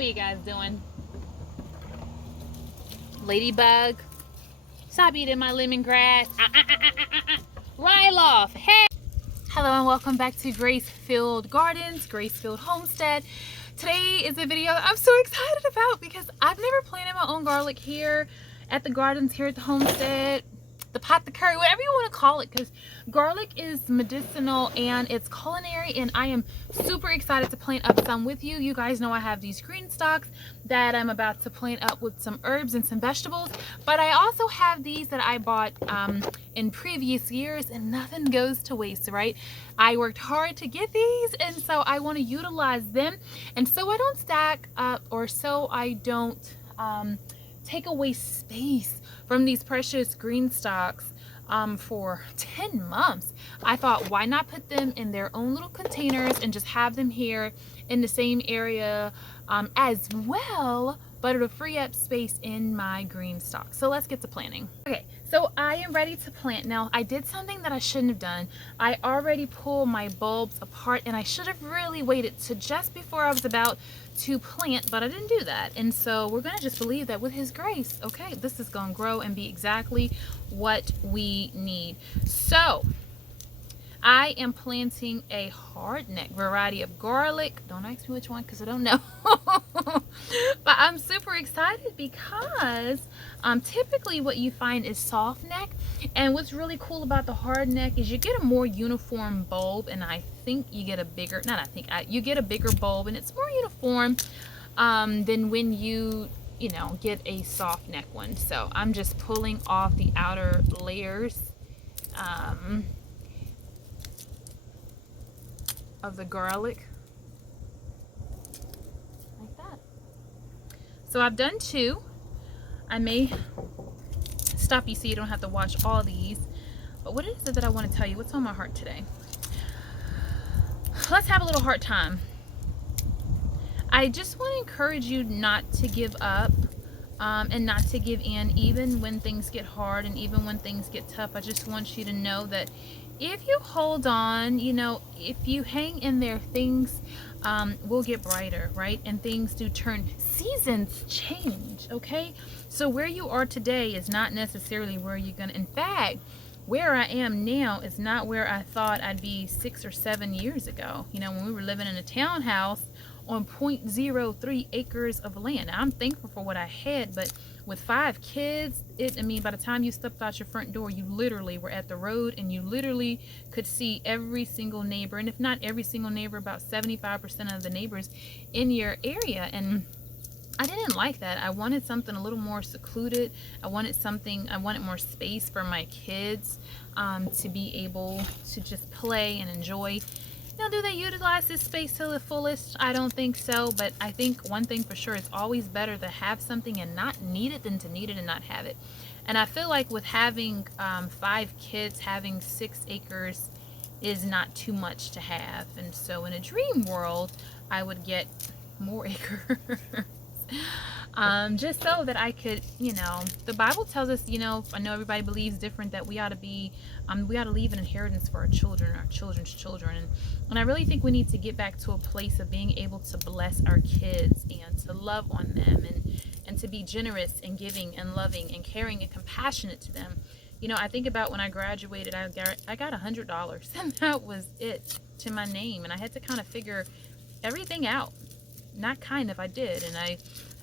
What you guys doing? Ladybug. Stop eating my lemongrass. Ryloff. Hey. Hello and welcome back to Grace.Filled Gardens, Grace.Filled Homestead. Today is a video that I'm so excited about because I've never planted my own garlic here at the gardens, here at the homestead, the pot, the curry, whatever you want to call it, because garlic is medicinal and it's culinary, and I am super excited to plant up some with you. You guys know I have these green stalks that I'm about to plant up with some herbs and some vegetables, but I also have these that I bought in previous years, and nothing goes to waste, right? I worked hard to get these, and so I want to utilize them, and so I don't stack up, or so I don't take away space from these precious green stalks for 10 months. I thought, why not put them in their own little containers and just have them here in the same area as well, but it'll free up space in my green stalk. So let's get to planting. Okay, so I am ready to plant. Now, I did something that I shouldn't have done. I already pulled my bulbs apart, and I should have really waited to just before I was about to plant, but I didn't do that. And so we're gonna just believe that with his grace, okay, this is gonna grow and be exactly what we need. So I am planting a hardneck variety of garlic. Don't ask me which one because I don't know. But I'm super excited because typically what you find is soft neck, and what's really cool about the hard neck is you get a more uniform bulb, and I think you get a bigger, you get a bigger bulb, and it's more uniform than when you get a soft neck one. So I'm just pulling off the outer layers of the garlic like that. So I've done two. I may stop you so you don't have to watch all these, but what is it that I want to tell you? What's on my heart today? Let's have a little heart time. I just want to encourage you not to give up and not to give in, even when things get hard and even when things get tough. I just want you to know that if you hold on, if you hang in there, things will get brighter, right? And things do turn, seasons change, okay? So where you are today is not necessarily where you're gonna, in fact, where I am now is not where I thought I'd be 6 or 7 years ago. When we were living in a townhouse on 0.03 acres of land. Now, I'm thankful for what I had, but with 5 kids, by the time you stepped out your front door, you literally were at the road, and you literally could see every single neighbor, and if not every single neighbor, about 75% of the neighbors in your area. And I didn't like that. I wanted something a little more secluded. I wanted more space for my kids to be able to just play and enjoy. Do they utilize this space to the fullest? I don't think so, but I think one thing for sure, it's always better to have something and not need it than to need it and not have it. And I feel like with having 5 kids, having 6 acres is not too much to have. And so in a dream world, I would get more acres. Just so that I could, the Bible tells us, I know everybody believes different, that we ought to leave an inheritance for our children, our children's children. And I really think we need to get back to a place of being able to bless our kids and to love on them and to be generous and giving and loving and caring and compassionate to them. I think about when I graduated, I got $100, and that was it to my name. And I had to kind of figure everything out. I did. And I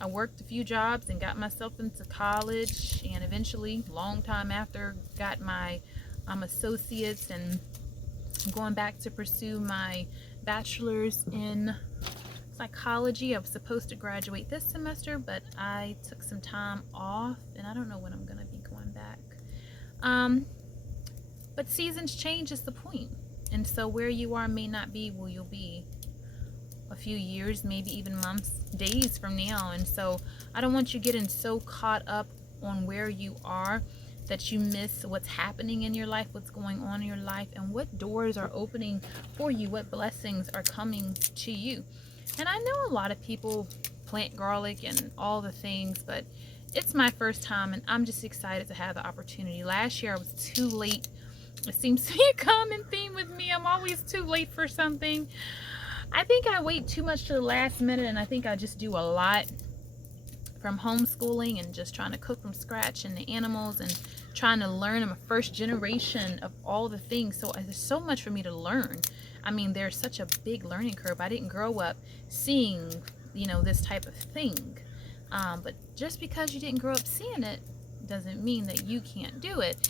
worked a few jobs and got myself into college, and eventually, long time after, got my associates and going back to pursue my bachelor's in psychology. I was supposed to graduate this semester, but I took some time off, and I don't know when I'm going to be going back. But seasons change is the point. And so where you are may not be where you'll be a few years, maybe even months, days from now. And so I don't want you getting so caught up on where you are that you miss what's happening in your life, what's going on in your life, and what doors are opening for you, what blessings are coming to you. And I know a lot of people plant garlic and all the things, but it's my first time, and I'm just excited to have the opportunity. Last year I was too late. It seems to be a common theme with me. I'm always too late for something. I think I wait too much to the last minute, and I think I just do a lot from homeschooling and just trying to cook from scratch and the animals and trying to learn. I'm a first generation of all the things, so there's so much for me to learn. I mean, there's such a big learning curve. I didn't grow up seeing, you know, this type of thing. But just because you didn't grow up seeing it doesn't mean that you can't do it.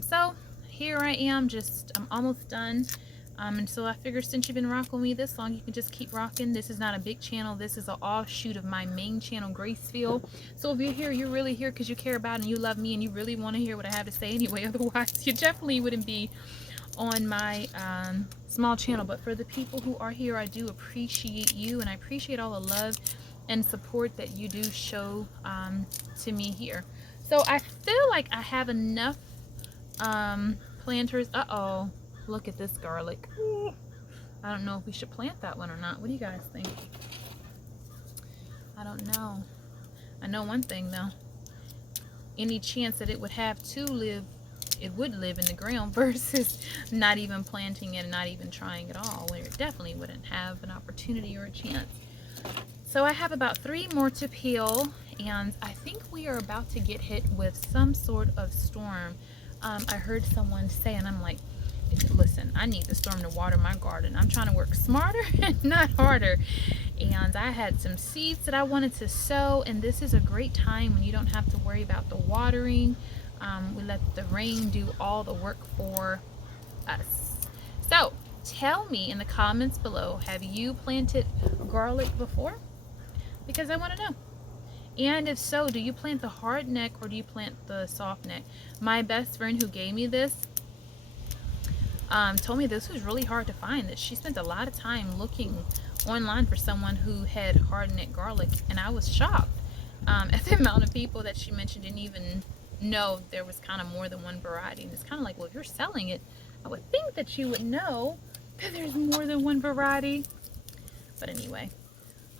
So here I am, I'm almost done. And so I figured since you've been rocking with me this long, you can just keep rocking. This is not a big channel. This is an offshoot of my main channel, Grace.Filled. So if you're here, you're really here because you care about and you love me and you really want to hear what I have to say anyway. Otherwise, you definitely wouldn't be on my small channel. But for the people who are here, I do appreciate you, and I appreciate all the love and support that you do show to me here. So I feel like I have enough planters. Uh-oh. Look at this garlic. I don't know if we should plant that one or not. What do you guys think? I don't know. I know one thing though. Any chance that it would have to live, it would live in the ground versus not even planting it and not even trying at all, where it definitely wouldn't have an opportunity or a chance. So I have about 3 more to peel, and I think we are about to get hit with some sort of storm. I heard someone say, and I'm like, listen, I need the storm to water my garden. I'm trying to work smarter and not harder. And I had some seeds that I wanted to sow, and this is a great time when you don't have to worry about the watering. We let the rain do all the work for us. So tell me in the comments below, have you planted garlic before? Because I want to know. And if so, do you plant the hard neck or do you plant the soft neck? My best friend who gave me this told me this was really hard to find, that she spent a lot of time looking online for someone who had hard neck garlic, and I was shocked at the amount of people that she mentioned didn't even know there was kind of more than one variety. And it's kind of like, well, if you're selling it, I would think that you would know that there's more than one variety. But anyway,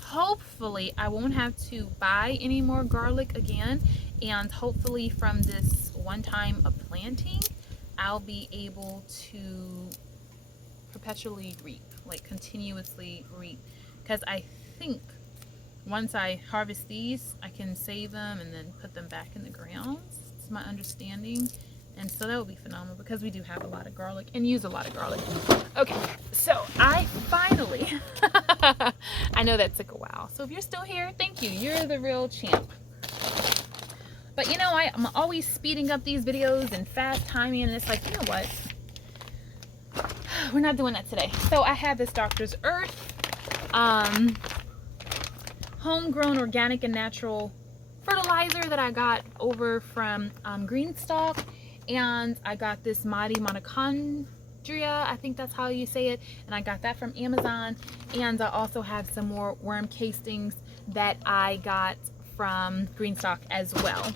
hopefully I won't have to buy any more garlic again, and hopefully from this one time of planting I'll be able to perpetually reap, like continuously reap, because I think once I harvest these I can save them and then put them back in the ground. It's my understanding, and so that would be phenomenal because we do have a lot of garlic and use a lot of garlic. Okay, so I finally I know that took a while, so if you're still here, thank you, you're the real champ. But you know, I'm always speeding up these videos and fast timing, and it's like, you know what? We're not doing that today. So I have this Doctor's Earth homegrown organic and natural fertilizer that I got over from Greenstock, and I got this mighty mitochondria, I think that's how you say it, and I got that from Amazon. And I also have some more worm castings that I got from Greenstock as well.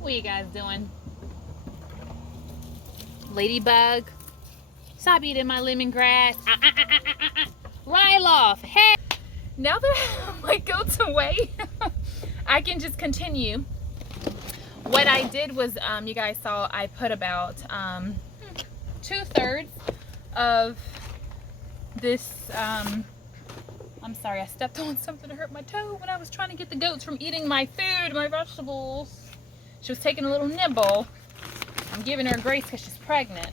What are you guys doing? Ladybug, stop eating my lemongrass. Ryle off. Hey! Now that my goat's away, I can just continue. What I did was, you guys saw I put about 2/3 of this, I'm sorry, I stepped on something to hurt my toe when I was trying to get the goats from eating my food, my vegetables. She was taking a little nibble. I'm giving her grace because she's pregnant.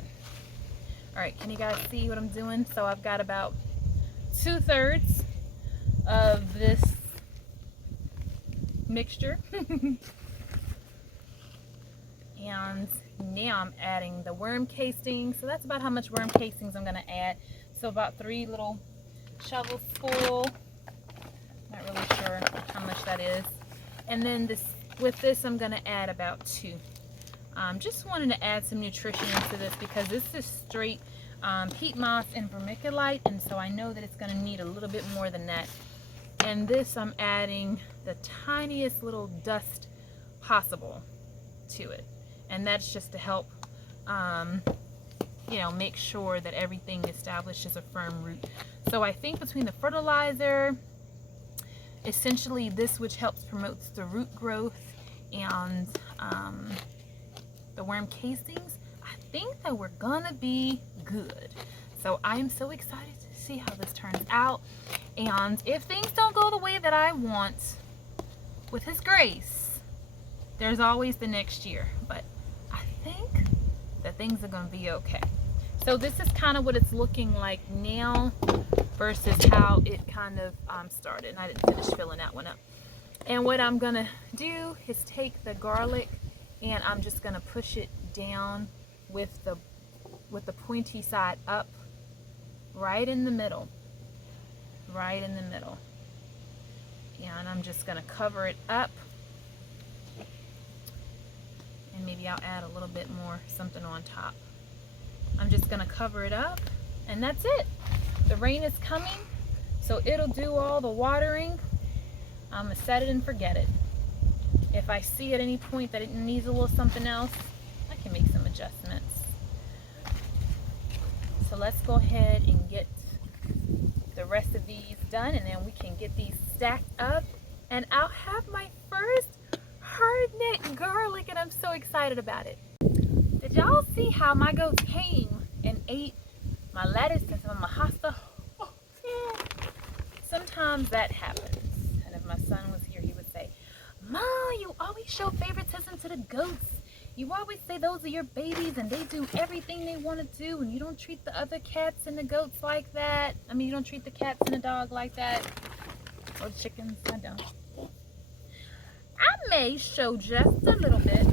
All right, can you guys see what I'm doing? So I've got about 2/3 of this mixture. And now I'm adding the worm casing. So that's about how much worm casings I'm gonna add. So about 3 little shovels full. Not really sure how much that is. And then this with this, I'm going to add about 2. Just wanted to add some nutrition into this because this is straight peat moss and vermiculite, and so I know that it's going to need a little bit more than that. And this, I'm adding the tiniest little dust possible to it, and that's just to help you know, make sure that everything establishes a firm root. So I think between the fertilizer, essentially this, which helps promotes the root growth, and the worm casings, I think that we're gonna be good. So I'm so excited to see how this turns out. And if things don't go the way that I want, with His grace, there's always the next year. But I think that things are gonna be okay. So this is kind of what it's looking like now versus how it kind of started. And I didn't finish filling that one up. And what I'm gonna do is take the garlic and I'm just gonna push it down with the pointy side up, right in the middle, right in the middle. And I'm just gonna cover it up, and maybe I'll add a little bit more something on top. I'm just gonna cover it up, and that's it. The rain is coming, so it'll do all the watering. I'm gonna set it and forget it. If I see at any point that it needs a little something else, I can make some adjustments. So let's go ahead and get the rest of these done, and then we can get these stacked up, and I'll have my first hardneck garlic, and I'm so excited about it. Did y'all see how my goats came and ate my lettuce and some of my hosta? Oh, yeah. Sometimes that happens, and if my son was here, he would say, "Ma, you always show favoritism to the goats. You always say those are your babies and they do everything they want to do, and you don't treat the other cats and the goats like that. I mean, you don't treat the cats and the dog like that. Or chickens, I don't." I may show just a little bit.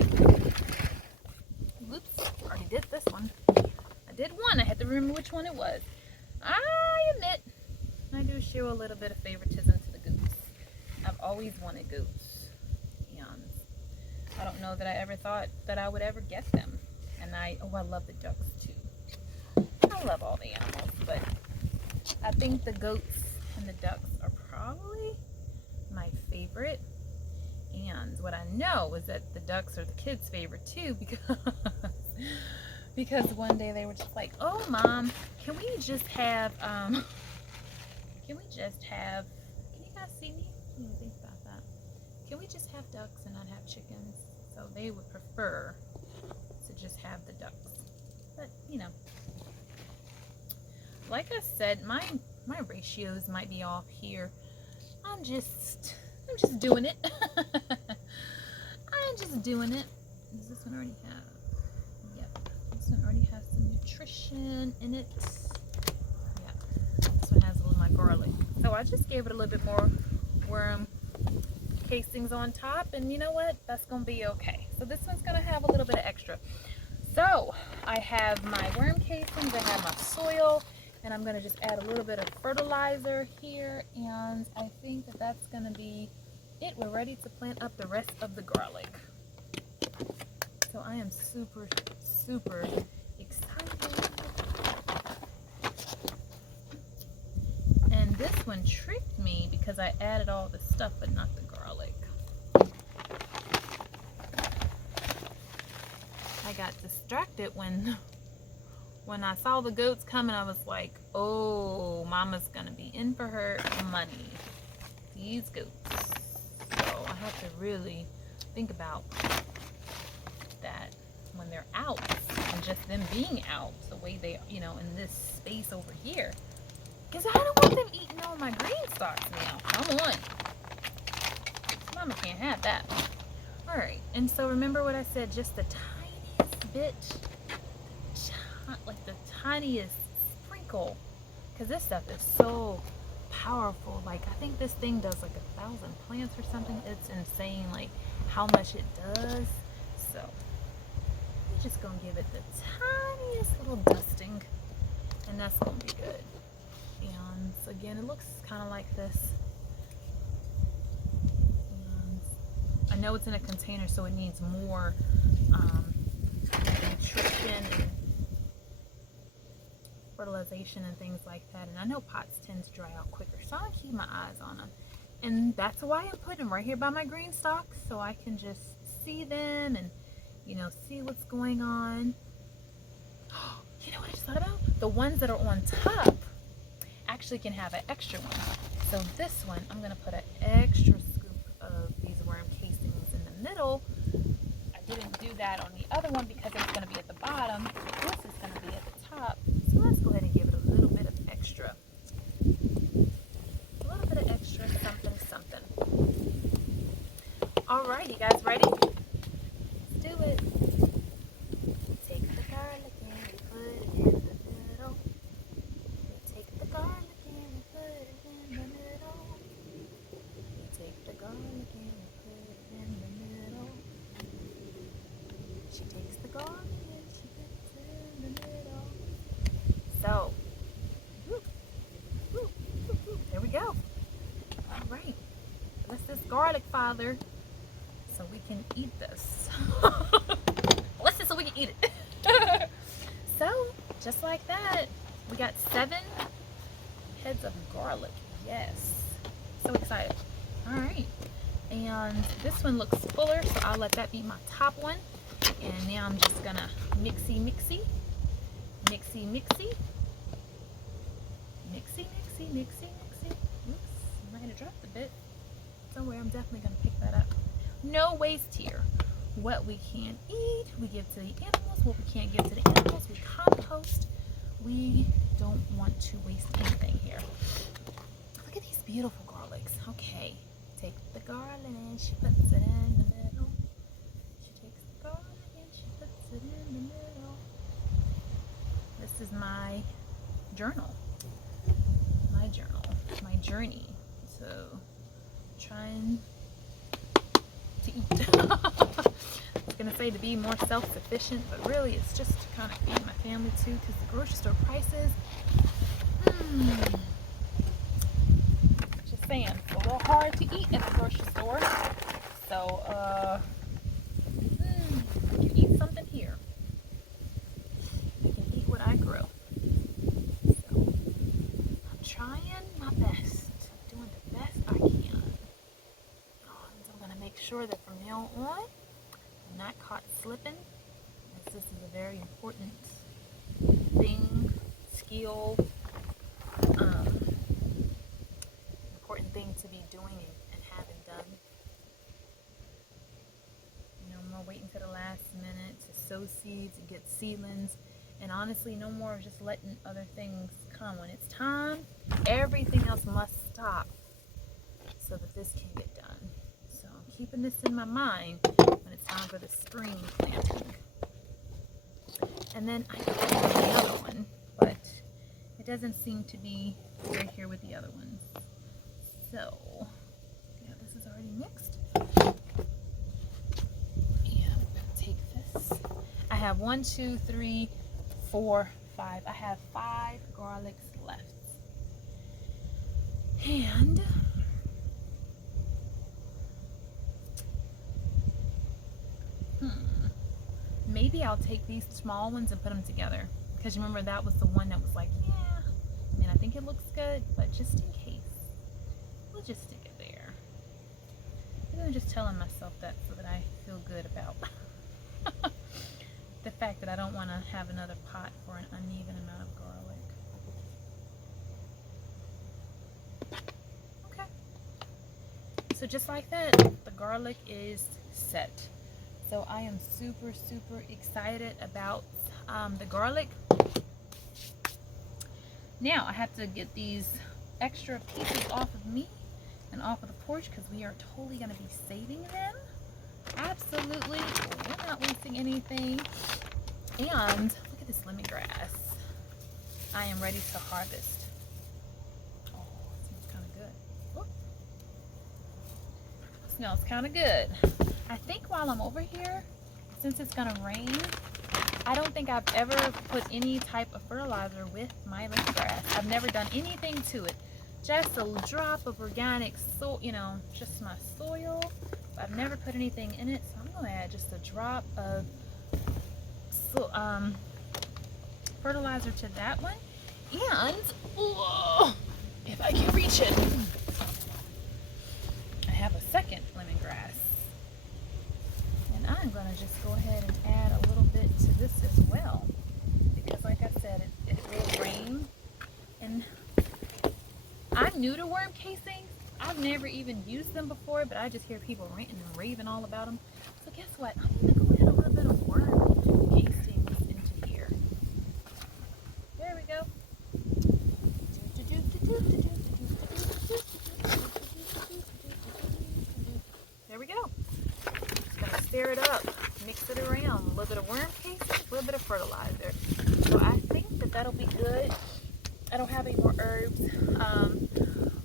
Oops, already did this one. I did one, I had to remember which one it was. I admit, I do show a little bit of favoritism to the goats. I've always wanted goats. I don't know that I ever thought that I would ever get them. And I love the ducks too. I love all the animals, but I think the goats and the ducks are probably my favorite. And what I know is that the ducks are the kids' favorite too, because one day they were just like, "Oh, Mom, can we just have, can you guys see me? What do you think about that? Can we just have ducks and not have chickens?" So they would prefer to just have the ducks. But, you know, like I said, my ratios might be off here. I'm just doing it. I'm just doing it. Does this one already have? Yep. This one already has some nutrition in it. Yeah. This one has a little of my garlic. So I just gave it a little bit more worm casings on top, and you know what, that's gonna be okay. So this one's gonna have a little bit of extra. So I have my worm casings, I have my soil, and I'm gonna just add a little bit of fertilizer here, and I think that that's gonna be it. We're ready to plant up the rest of the garlic. So I am super excited. And this one tricked me because I added all the stuff but not the garlic. I got distracted when I saw the goats coming. I was like, "Oh, Mama's gonna be in for her money. These goats." So I have to really think about that when they're out, and just them being out the way they, you know, in this space over here. Because I don't want them eating all my green stalks now. Come on. Mama can't have that. Alright, and so remember what I said, just the tiniest bit, like the tiniest sprinkle. Because this stuff is so powerful. Like, I think this thing does like 1,000 plants or something. It's insane, like, how much it does. So, I'm just going to give it the tiniest little dusting. And that's going to be good. And so again, it looks kind of like this. And I I know it's in a container, so it needs more nutrition and fertilization and things like that. And I know pots tend to dry out quicker, so I'll keep my eyes on them. And that's why I'm putting them right here by my green stalks, so I can just see them and, you know, see what's going on. You know what I just thought about? The ones that are on top actually can have an extra one. So this one, I'm going to put an extra scoop of these worm casings in the middle. I didn't do that on the other one because it's going to be at the bottom. This is going to be at the top. So let's go ahead and give it a little bit of extra. A little bit of extra something, something. Alright, you guys ready? Let's do it. Take the garlic and put it in the middle. Take the garlic and put it in the middle. Take the garlic and put it in the middle. She takes the garlic and she puts it in the middle. So, there we go. All right, bless this garlic, Father, so we can eat this. Bless it so we can eat it. So, just like that, we got 7 heads of garlic. Yes, so excited. All right, and this one looks fuller, so I'll let that be my top one. And now I'm just gonna mixy, mixy, mixy, mixy, mixy, mixy, mixy, mixy. Oops, I might have dropped a bit. Don't worry, I'm definitely gonna pick that up. No waste here. What we can eat, we give to the animals. What we can't give to the animals, we compost. We don't want to waste anything here. Look at these beautiful garlics. Okay, take the garlic and she puts it in the middle. She takes the garlic and she puts it in the middle. This is my journal. My journal, my journey. So, trying to eat. I was going to say to be more self-sufficient, but really it's just to kind of feed my family too, because the grocery store prices, just saying, it's a little hard to eat in the grocery store. So, I can eat something here. I can eat what I grow. So, I'm trying my best. I'm doing the best I can. And I'm going to make sure that from now on, I'm not caught slipping. As this is a very important thing, skill, important thing to be doing and having done. No more waiting to the last minute to sow seeds and get seedlings. And honestly, no more of just letting other things come. When it's time, everything else must stop so that this can get done. So I'm keeping this in my mind when it's time for the spring planting. And then I got the other one, but it doesn't seem to be right here with the other ones. So, yeah, this is already mixed. And I'm going to take this. I have 1, 2, 3, 4, 5. I have 5 garlics left. And maybe I'll take these small ones and put them together. Because remember, that was the one that was like, yeah, I mean, I think it looks good, but just in case, we'll just stick it there. And I'm just telling myself that so that I feel good about the fact that I don't want to have another pot for an uneven amount of garlic. Okay. So just like that, the garlic is set. So I am super, super excited about the garlic. Now I have to get these extra pieces off of me and off of the porch because we are totally going to be saving them. Absolutely. We're not wasting anything. And look at this lemongrass. I am ready to harvest. Oh, it smells kind of good. Ooh. It smells kind of good. I think while I'm over here, since it's gonna rain, I don't think I've ever put any type of fertilizer with my lemongrass. I've never done anything to it. Just a drop of organic soil, you know, just my soil I've never put anything in it, so I'm going to add just a drop of fertilizer to that one. And, whoa, if I can reach it, I have a second lemongrass. And I'm going to just go ahead and add a little bit to this as well. Because like I said, it will rain. And I'm new to worm casings. I've never even used them before, but I just hear people ranting and raving all about them. So guess what? I'm going to go ahead and put a bit of worm casings into here. There we go. There we go. Just going to stir it up, mix it around. A little bit of worm casing, a little bit of fertilizer. So I think that that'll be good. I don't have any more herbs.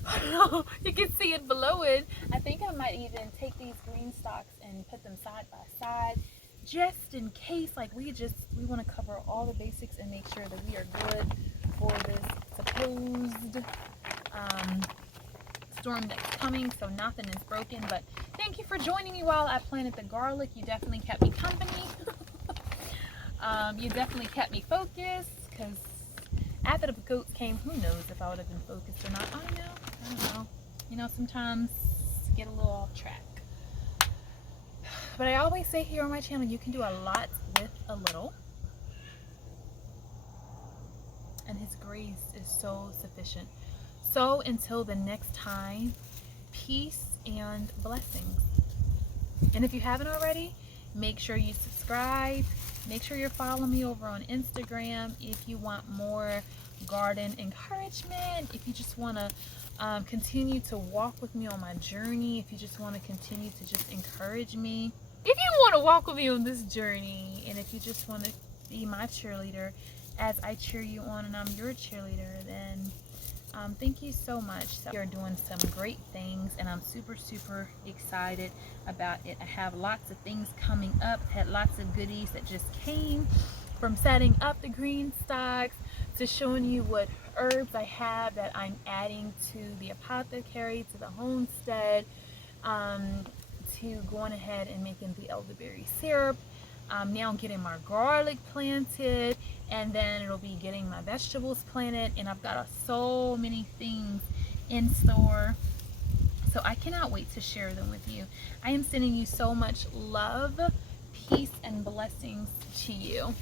I don't know, you can see it below it. I think I might even take these green stalks and put them side by side, just in case. Like we want to cover all the basics and make sure that we are good for this supposed storm that's coming, so nothing is broken. But thank you for joining me while I planted the garlic. You definitely kept me company. You definitely kept me focused, because after the goats came, who knows if I would have been focused or not. I don't know. You know, sometimes get a little off track. But I always say here on my channel, you can do a lot with a little. And His grace is so sufficient. So until the next time, peace and blessings. And if you haven't already, make sure you subscribe. Make sure you're following me over on Instagram if you want more garden encouragement. If you just want to continue to walk with me on my journey. If you just want to continue to just encourage me. If you want to walk with me on this journey, and if you just want to be my cheerleader as I cheer you on and I'm your cheerleader, then thank you so much. So you're doing some great things, and I'm super excited about it. I have lots of things coming up. Had lots of goodies that just came from setting up the green stocks to showing you what herbs I have that I'm adding to the apothecary, to the homestead, to going ahead and making the elderberry syrup. Now getting my garlic planted, and then it'll be getting my vegetables planted, and I've got so many things in store, so I cannot wait to share them with you. I am sending you so much love, peace, and blessings to you.